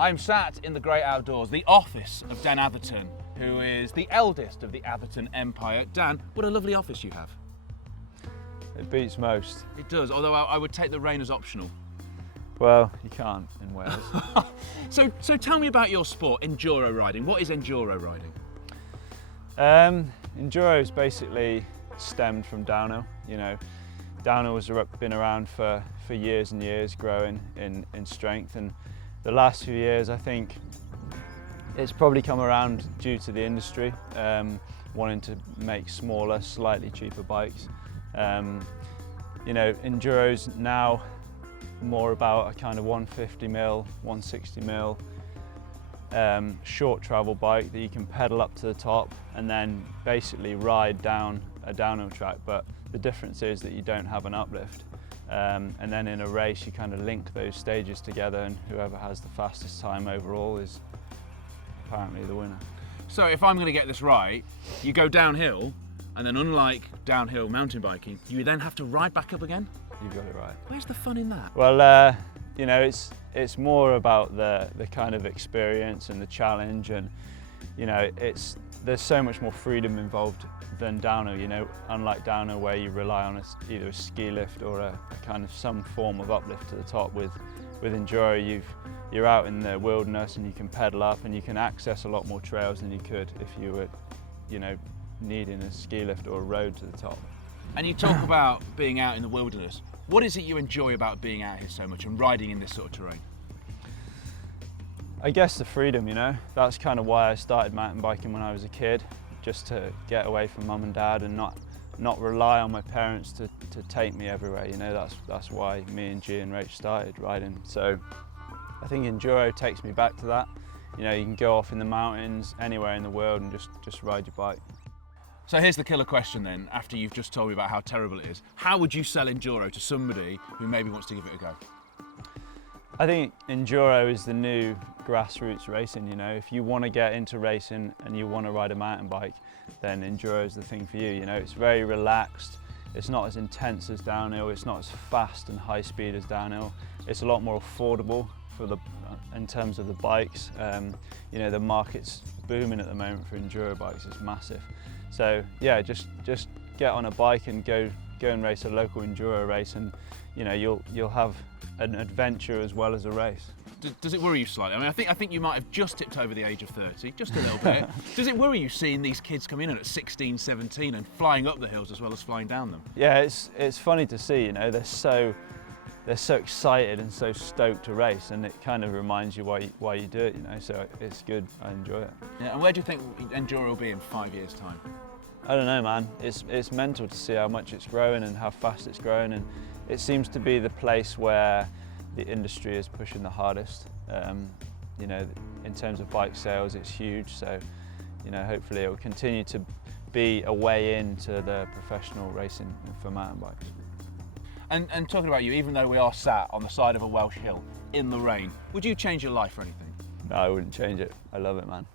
I'm sat in the great outdoors, the office of Dan Atherton, who is the eldest of the Atherton Empire. Dan, what a lovely office you have. It beats most. It does, although I would take the rain as optional. Well, you can't in Wales. So tell me about your sport, enduro riding. What is enduro riding? Enduro is basically stemmed from downhill. You know, downhill has been around for years and years, growing in strength, and the last few years I think it's probably come around due to the industry wanting to make smaller, slightly cheaper bikes. You know, enduro's now more about a kind of 150mm, 160mm short travel bike that you can pedal up to the top and then basically ride down a downhill track, but the difference is that you don't have an uplift. And then in a race you kind of link those stages together, and whoever has the fastest time overall is apparently the winner. So if I'm going to get this right, you go downhill, and then unlike downhill mountain biking, you then have to ride back up again? You've got it right. Where's the fun in that? Well, you know, it's more about the kind of experience and the challenge, and you know, there's so much more freedom involved than downhill. You know, unlike downhill where you rely on either a ski lift or a kind of some form of uplift to the top. With enduro, you're out in the wilderness and you can pedal up and you can access a lot more trails than you could if you were, you know, needing a ski lift or a road to the top. And you talk about being out in the wilderness. What is it you enjoy about being out here so much and riding in this sort of terrain? I guess the freedom, you know. That's kind of why I started mountain biking when I was a kid, just to get away from mum and dad and not rely on my parents to take me everywhere. You know, that's why me and G and Rach started riding. So I think enduro takes me back to that. You know, you can go off in the mountains anywhere in the world and just ride your bike. So here's the killer question then, after you've just told me about how terrible it is. How would you sell enduro to somebody who maybe wants to give it a go? I think enduro is the new grassroots racing. You know, if you want to get into racing and you want to ride a mountain bike, then enduro is the thing for you. You know, it's very relaxed. It's not as intense as downhill. It's not as fast and high speed as downhill. It's a lot more affordable in terms of the bikes. You know, the market's booming at the moment for enduro bikes. It's massive. So yeah, just get on a bike and go and race a local enduro race, and you know, you'll have an adventure as well as a race. Does it worry you slightly? I mean, I think you might have just tipped over the age of 30, just a little bit. Does it worry you seeing these kids come in at 16, 17 and flying up the hills as well as flying down them? Yeah, it's funny to see. You know, they're so excited and so stoked to race, and it kind of reminds you why you do it. You know, so it's good. I enjoy it. Yeah, and where do you think enduro will be in 5 years' time? I don't know, man. It's mental to see how much it's growing and how fast it's growing, and it seems to be the place where the industry is pushing the hardest. You know, in terms of bike sales, it's huge. So, you know, hopefully it will continue to be a way into the professional racing for mountain bikes. And talking about you, even though we are sat on the side of a Welsh hill in the rain, would you change your life for anything? No, I wouldn't change it. I love it, man.